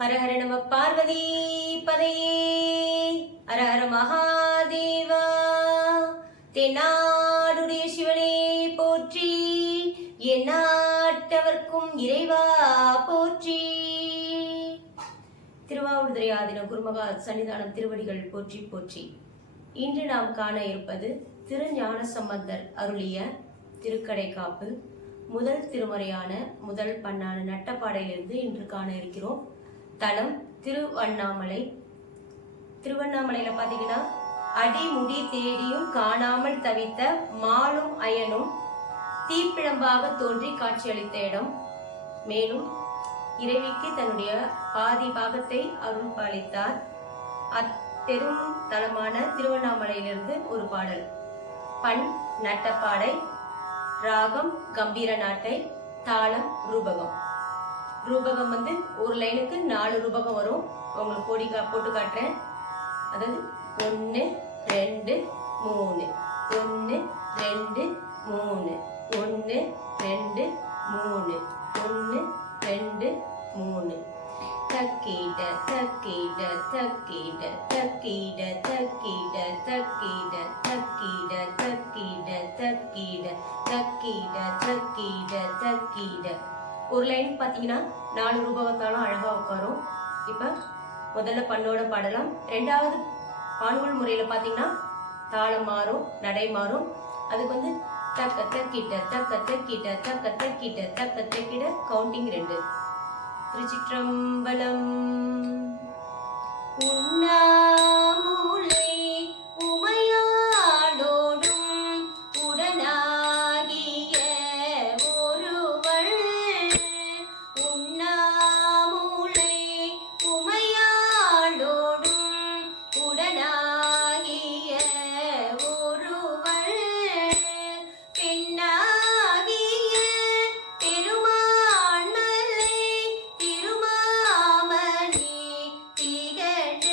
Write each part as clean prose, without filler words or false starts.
ஹரஹர நம பார்வதி பதையே ஹரஹர மகாதேவா. தென்னாடுடைய சிவனே போற்றி, எந்நாட்டவர்க்கும் இறைவா போற்றி. திருவாவூர்துறை ஆதீன குருமகா சன்னிதானம் திருவடிகள் போற்றி போற்றி. இன்று நாம் காண இருப்பது திருஞான சம்பந்தர் அருளிய திருக்கடைக்காப்பு முதல் திருமுறையான முதல் பண்ணான நட்டப்பாடையிலிருந்து இன்று காண இருக்கிறோம். தலம் திருவண்ணாமலை. திருவண்ணாமலையில பாத்தீங்கன்னா அடிமுடி தேடியும் காணாமல் தவித்த மாலும் அயனும் தீப்பிழம்பாக தோன்றி காட்சியளித்த இடம். மேலும் இறைவிக்கு தன்னுடைய பாதி பாகத்தை அருள் பாலித்தார். அத்தெரும் தலமான திருவண்ணாமலையிலிருந்து ஒரு பாடல். பண் நட்டப்பாடை, ராகம் கம்பீர நாட்டை, தாளம் ரூபகம். ரூபகம் ஒரு லைனுக்கு 4 ரூபகம் வரும். உங்களுக்கு போட்டு காட்டுறேன். அதாவது 1 2 3 1 2 3 1 2 3 1 2 3. தக்கீட தக்கீட தக்கீட தக்கீட தக்கீட தக்கீட தக்கீட தக்கீட தக்கீட தக்கீட தக்கீட தக்கீட. ஒரு லைன் பார்த்தீங்கன்னா 4 ரூபகத்தாலும் அழகா உட்காரும். இப்ப முதல்ல பண்ணோட பாடலாம். ரெண்டாவது பான்குள் முறையில பாத்தீங்கன்னா தாளம் மாறும், நடை மாறும். அதுக்கு தக்க தக்கிட்ட தக்க தக்கிட்ட தக்க தக்கிட்ட தக்க தக்கிட, கவுண்டிங் 2. திருச்சிற்றம்பலம். உண்ணாமூலை உமையாடோடும் உடனாகிய ஒருவள், உண்ணாமூலை உமையாடோடும் உடனாகிய ஒருவள், பெண்ணாகிய பெருமான்மலை திருமாமணி திகழ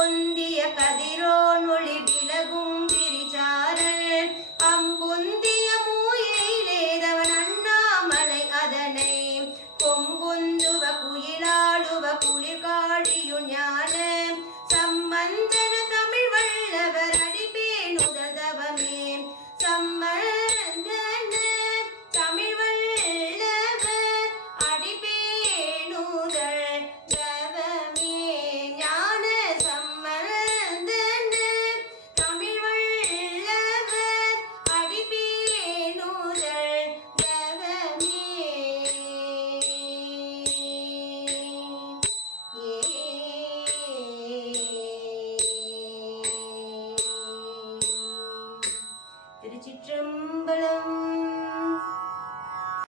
பொந்திய கதிரோ